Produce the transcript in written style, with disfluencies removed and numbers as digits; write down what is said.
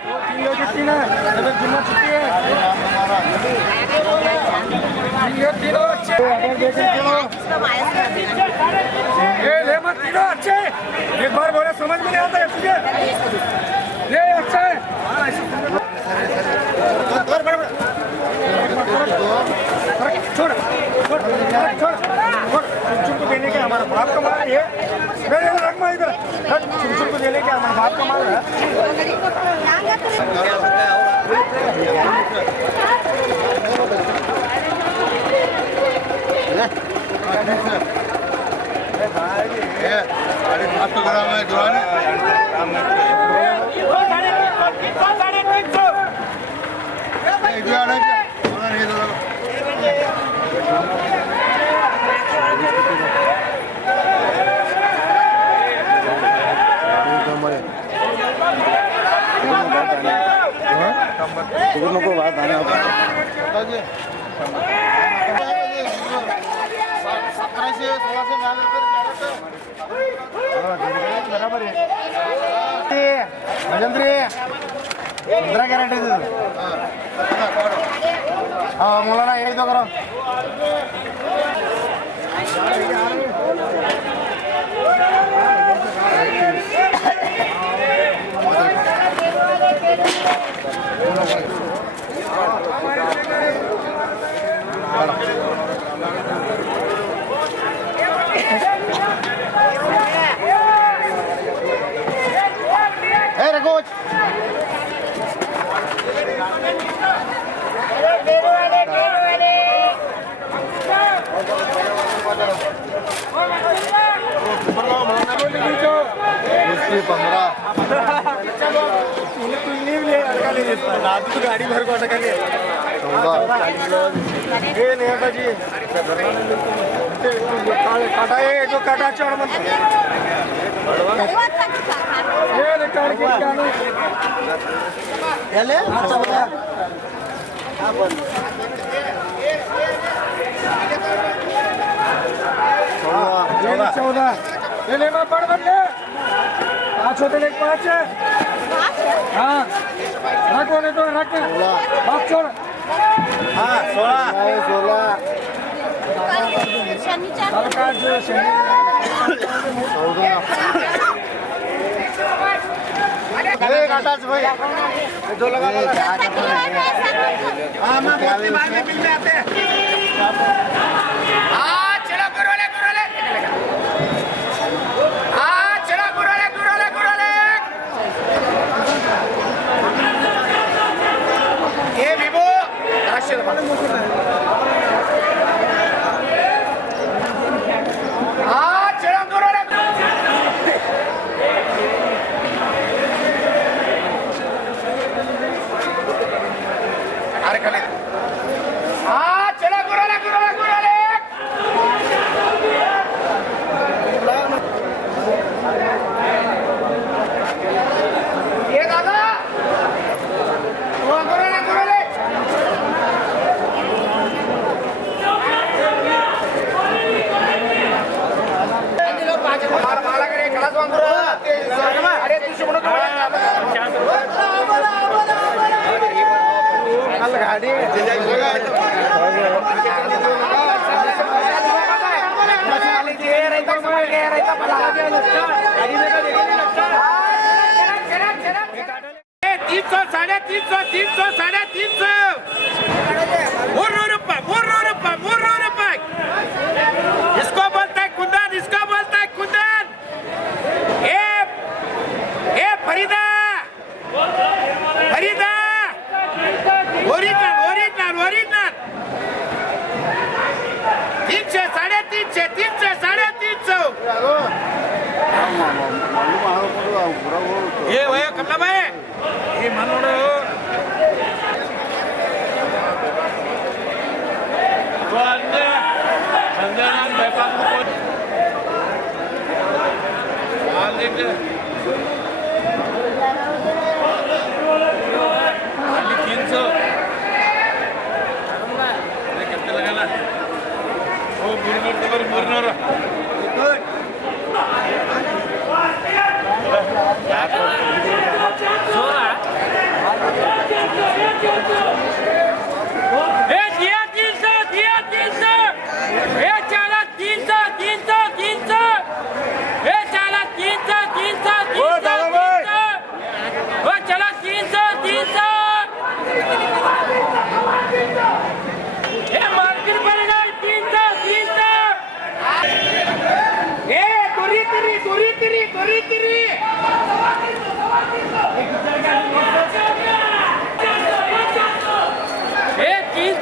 तीन है जिम्मा छुट्टी है तीनों अच्छे ले मत तीनों अच्छे एक बार बोले समझ में नहीं आता है तुझे ये अच्छा है छोड़ छोड़ छोड़ चुम को देने के हमारा बाप का माल है रख मैं इधर चुम को देने के हमारा बाप का माल है नको बात आने बराबर आहे भजंत्री 15 कॅरेट आहे हा मुलांना यायचं करा गाड़ी भर को अटका लिया काटा है जो काटा चढ़ मत ये ले 14 ये ले मैं पढ़ बन ले 5 होते ले 5 हाँ रख होने तो रख बाप छोड़ हाँ 16 सरकार जो काटाच भाई दो लगा हाँ मैं बाद में मिल जाते हैं हाँ चलो गुरोले गुरोले हाँ चलो गुरोले गुरोले गुरोले ये विभो राशिद हाँ चलो गुरोले अरे खाली हाँ चलो गुरोले गुरोले गुरोले ये दादा वो गुरोले गुरोले माला करे खलास वांगुरो अरे तुझे म्हणून गाडी इसको बोलता है कुंदन इसको बोलता है कुंदन ए Farida Farida original original original 300 350 300 350 ये वय कमला भाई ये मनोड़ संजय व्यापार तीन